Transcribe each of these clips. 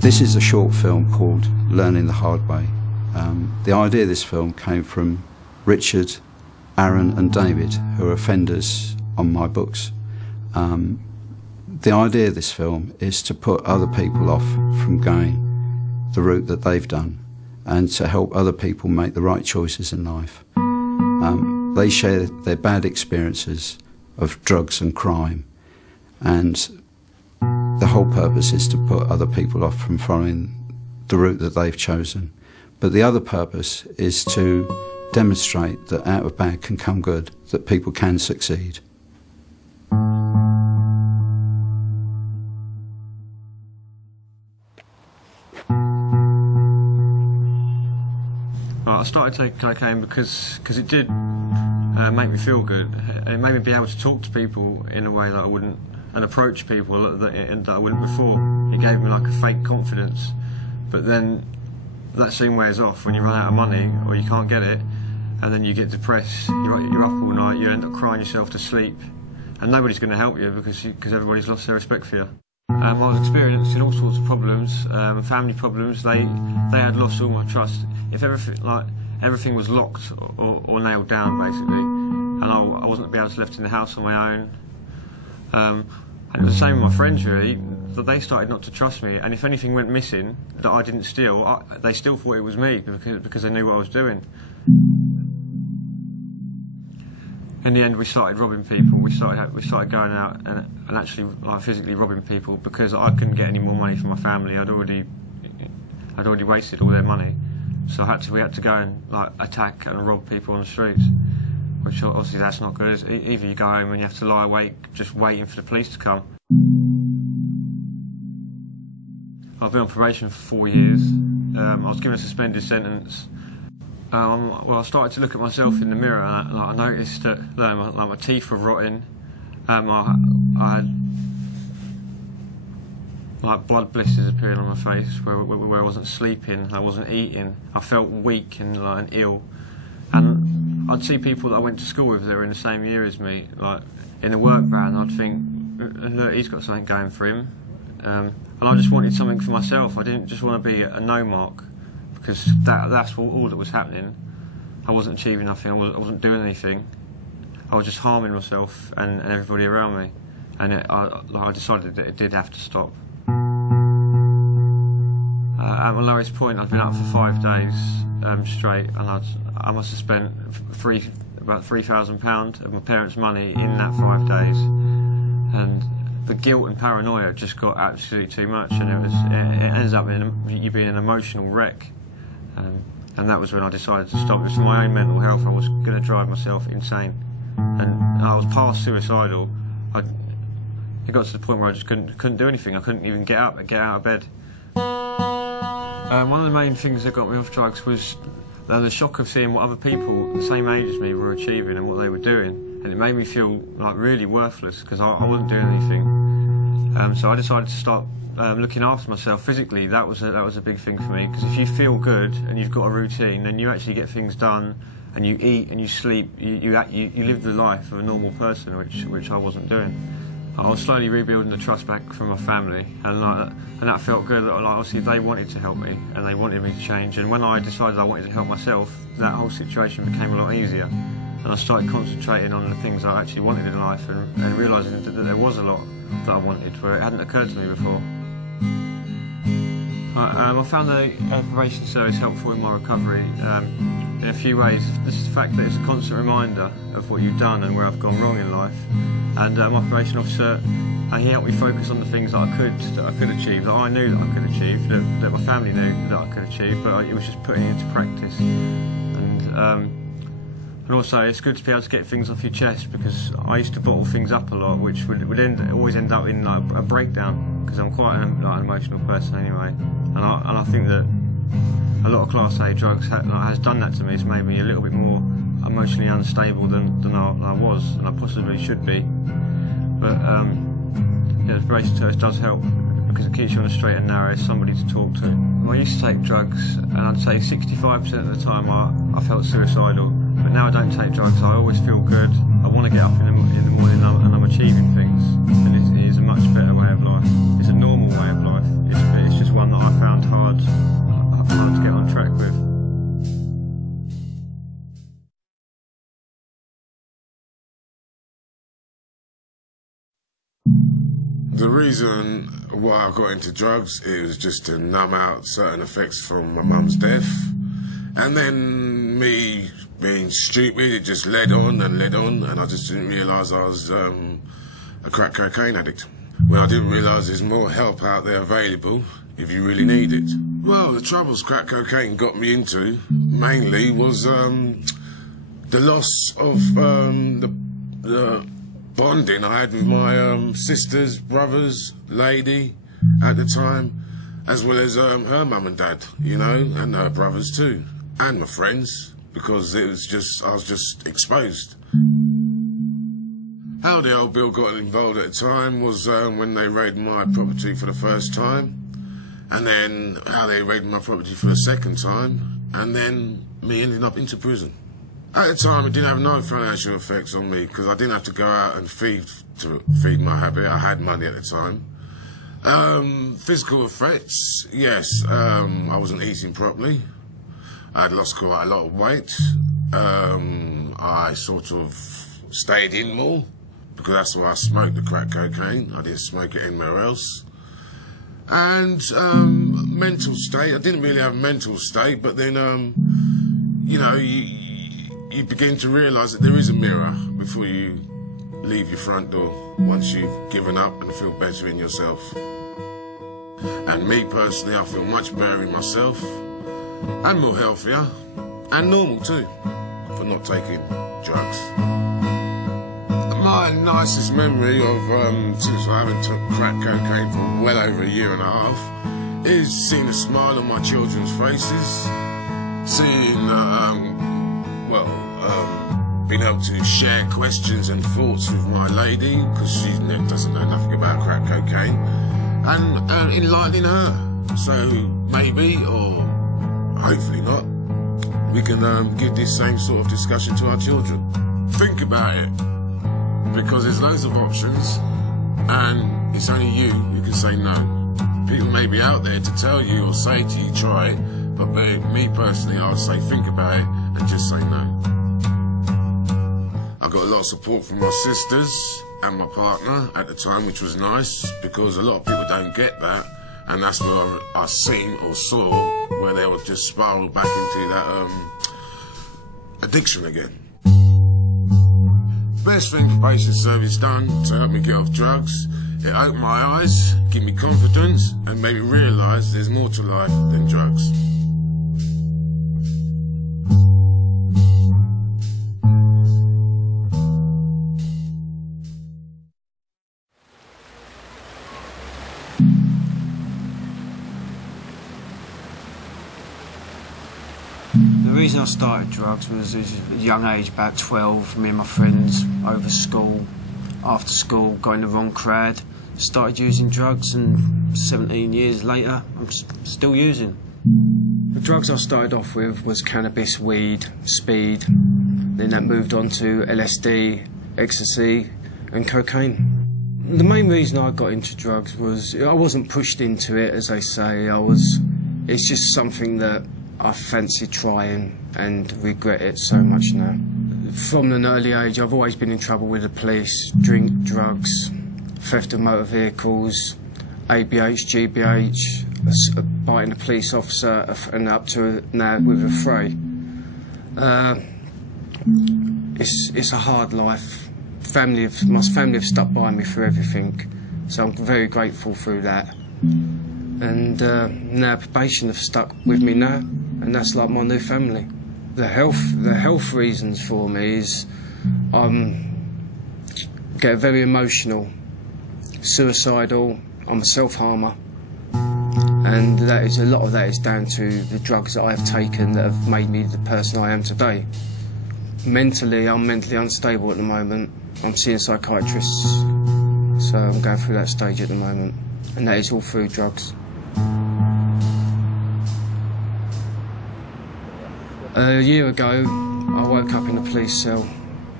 This is a short film called Learning the Hard Way. The idea of this film came from Richard, Aaron and David, who are offenders on my books. The idea of this film is to put other people off from going the route that they've done and to help other people make the right choices in life. They share their bad experiences of drugs and crime, and the whole purpose is to put other people off from following the route that they've chosen. But the other purpose is to demonstrate that out of bad can come good, that people can succeed. I started taking cocaine because it did make me feel good. It made me be able to talk to people in a way that I wouldn't, and approach people that I wouldn't before. It gave me like a fake confidence. But then that soon wears off when you run out of money or you can't get it, and then you get depressed. You're up all night, you end up crying yourself to sleep, and nobody's going to help you because everybody's lost their respect for you. I was experiencing all sorts of problems, family problems. They had lost all my trust. If everything was locked or nailed down basically, and I wasn't able to be left in the house on my own. And it was the same with my friends really, that they started not to trust me, and if anything went missing that I didn't steal, they still thought it was me because they knew what I was doing. In the end, we started robbing people. We started going out and actually physically robbing people because I couldn't get any more money from my family. I'd already wasted all their money, so we had to go and attack and rob people on the streets, which obviously that's not good. Either you go home and you have to lie awake just waiting for the police to come. I've been on probation for 4 years. I was given a suspended sentence. Well, I started to look at myself in the mirror, and I noticed that my teeth were rotting. I had blood blisters appearing on my face where I wasn't sleeping, I wasn't eating. I felt weak and ill. And I'd see people that I went to school with that were in the same year as me, like in the work van. I'd think, look, he's got something going for him. And I just wanted something for myself. I didn't just want to be a no mark, because that's all that was happening. I wasn't achieving nothing, I wasn't doing anything. I was just harming myself and everybody around me. And I decided that it did have to stop. At my lowest point, I'd been up for 5 days straight, and I must have spent about £3,000 of my parents' money in that 5 days. And the guilt and paranoia just got absolutely too much, and it ends up you being an emotional wreck. And that was when I decided to stop. It was for my own mental health. I was going to drive myself insane, and I was past suicidal. It got to the point where I just couldn't do anything. I couldn't even get out of bed. One of the main things that got me off drugs was the shock of seeing what other people the same age as me were achieving and what they were doing, and it made me feel really worthless because I wasn't doing anything. So I decided to start looking after myself physically. That was a big thing for me, because if you feel good and you've got a routine, then you actually get things done, and you eat and you sleep. You live the life of a normal person, which I wasn't doing. I was slowly rebuilding the trust back from my family, and that felt good. Obviously they wanted to help me and they wanted me to change, and when I decided I wanted to help myself, that whole situation became a lot easier, and I started concentrating on the things I actually wanted in life, and realising that there was a lot that I wanted where it hadn't occurred to me before. I found the probation service helpful in my recovery in a few ways. This is the fact that it's a constant reminder of what you've done and where I've gone wrong in life. And my probation officer, he helped me focus on the things that I could achieve, that I knew that I could achieve, that my family knew that I could achieve, but it was just putting it into practice. And also, it's good to be able to get things off your chest, because I used to bottle things up a lot, which would always end up in a breakdown, because I'm quite an emotional person anyway. And I think that a lot of Class A drugs has done that to me. It's made me a little bit more emotionally unstable than I was, and I possibly should be. But yeah, the probation service does help, because it keeps you on the straight and narrow, somebody to talk to. I used to take drugs, and I'd say 65% of the time I felt suicidal. But now I don't take drugs, I always feel good. I want to get up in the morning and I'm achieving things. And it is a much better way of life. It's a normal way of life. It's just one that I The reason why I got into drugs, it was just to numb out certain effects from my mum's death. And then me being stupid, it just led on, and I just didn't realise I was a crack cocaine addict. Well, I didn't realise there's more help out there available if you really need it. Well, the troubles crack cocaine got me into, mainly, was the loss of the bonding I had with my sisters, brothers, lady at the time, as well as her mum and dad, you know, and her brothers too, and my friends, because it was just, I was just exposed. How the old Bill got involved at the time was when they raided my property for the first time, and then how they raided my property for the second time, and then me ending up into prison. At the time, it didn't have no financial effects on me because I didn't have to go out and feed my habit. I had money at the time. Physical effects, yes. I wasn't eating properly. I had lost quite a lot of weight. I sort of stayed in more because that's why I smoked the crack cocaine. I didn't smoke it anywhere else. And mental state, I didn't really have a mental state, but then, you know, you begin to realise that there is a mirror before you leave your front door once you've given up and feel better in yourself. And me personally, I feel much better in myself and more healthier and normal too for not taking drugs. My nicest memory of since I haven't took crack cocaine for well over a year and a half is seeing a smile on my children's faces, seeing being able to share questions and thoughts with my lady, because she doesn't know nothing about crack cocaine, and enlightening her. So maybe, or hopefully not, we can give this same sort of discussion to our children. Think about it, because there's loads of options, and it's only you who can say no. People may be out there to tell you or say to you, try it, but me personally, I would say think about it and just say no. I got a lot of support from my sisters and my partner at the time, which was nice, because a lot of people don't get that, and that's where I seen or saw where they would just spiral back into that addiction again. Best thing probation service done to help me get off drugs, it opened my eyes, give me confidence, and made me realise there's more to life than drugs. The reason I started drugs was at a young age, about 12, me and my friends over school, after school, got in the wrong crowd, started using drugs, and 17 years later, I'm still using. The drugs I started off with was cannabis, weed, speed, then that moved on to LSD, ecstasy and cocaine. The main reason I got into drugs was, I wasn't pushed into it, as they say, it's just something that I fancy trying and regret it so much now. From an early age, I've always been in trouble with the police, drink, drugs, theft of motor vehicles, ABH, GBH, biting a police officer, and up to now with a fray. It's a hard life. My family have stuck by me through everything, so I'm very grateful through that. And now probation have stuck with me now, and that's like my new family. The health reasons for me is get very emotional, suicidal, I'm a self-harmer, and that is, a lot of that is down to the drugs that I have taken that have made me the person I am today. Mentally, I'm mentally unstable at the moment. I'm seeing psychiatrists, so I'm going through that stage at the moment, and that is all through drugs. A year ago, I woke up in a police cell.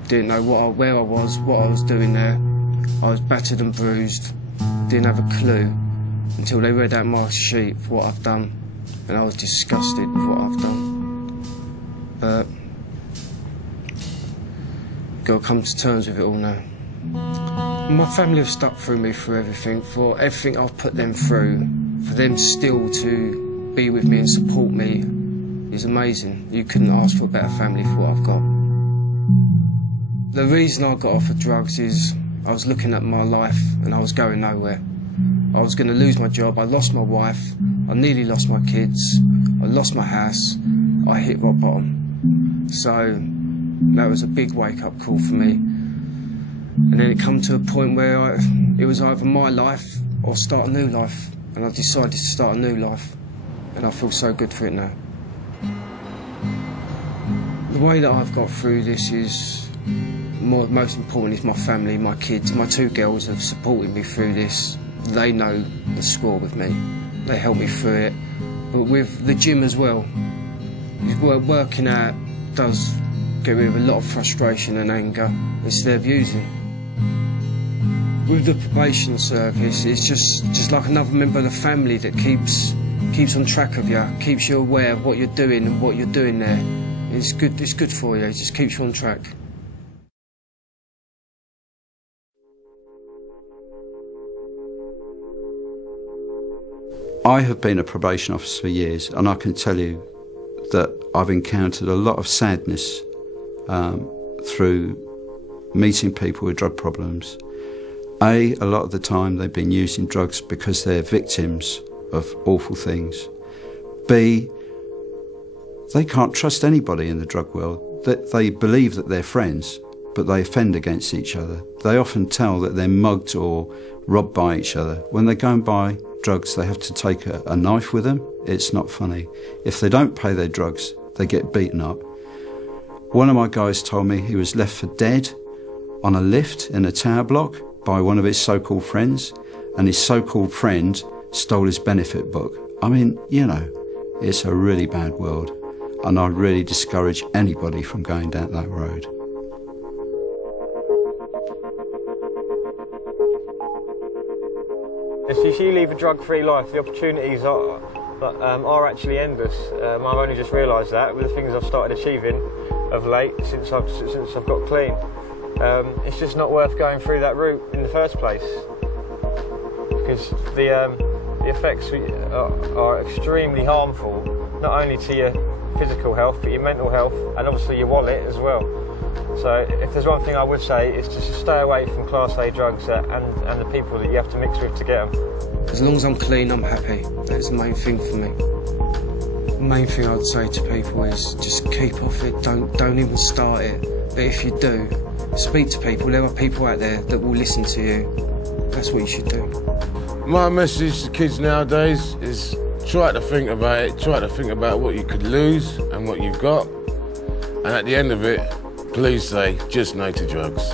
Didn't know where I was, what I was doing there. I was battered and bruised. Didn't have a clue until they read out my sheet for what I've done, and I was disgusted with what I've done. But got to come to terms with it all now. My family have stuck through me through everything, for everything I've put them through. For them still to be with me and support me is amazing. You couldn't ask for a better family for what I've got. The reason I got off of drugs is I was looking at my life and I was going nowhere. I was going to lose my job, I lost my wife, I nearly lost my kids, I lost my house, I hit rock bottom. So that was a big wake-up call for me. And then it come to a point where it was either my life or start a new life. And I decided to start a new life. And I feel so good for it now. The way that I've got through this is, most important is my family, my kids. My 2 girls have supported me through this. They know the score with me. They help me through it. But with the gym as well, working out does get rid of a lot of frustration and anger instead of using. With the probation service, it's just like another member of the family that keeps on track of you, keeps you aware of what you're doing and what you're doing there. It's good for you, it just keeps you on track. I have been a probation officer for years, and I can tell you that I've encountered a lot of sadness through meeting people with drug problems. A lot of the time they've been using drugs because they're victims of awful things. B, they can't trust anybody in the drug world. They believe that they're friends, but they offend against each other. They often tell that they're mugged or robbed by each other. When they go and buy drugs, they have to take a knife with them. It's not funny. If they don't pay their drugs, they get beaten up. One of my guys told me he was left for dead on a lift in a tower block by one of his so-called friends, and his so-called friend stole his benefit book. I mean, you know, it's a really bad world, and I really discourage anybody from going down that road. If you leave a drug-free life, the opportunities are actually endless. I've only just realised that with the things I've started achieving of late since I've got clean. It's just not worth going through that route in the first place, because the effects are extremely harmful, not only to your physical health but your mental health and obviously your wallet as well. So if there's one thing I would say, it's just to stay away from Class A drugs and the people that you have to mix with to get them. As long as I'm clean, I'm happy. That's the main thing for me. The main thing I'd say to people is just keep off it, don't even start it. But if you do, speak to people. There are people out there that will listen to you. That's what you should do. My message to kids nowadays is try to think about it, try to think about what you could lose and what you've got. And at the end of it, please say, just no to drugs.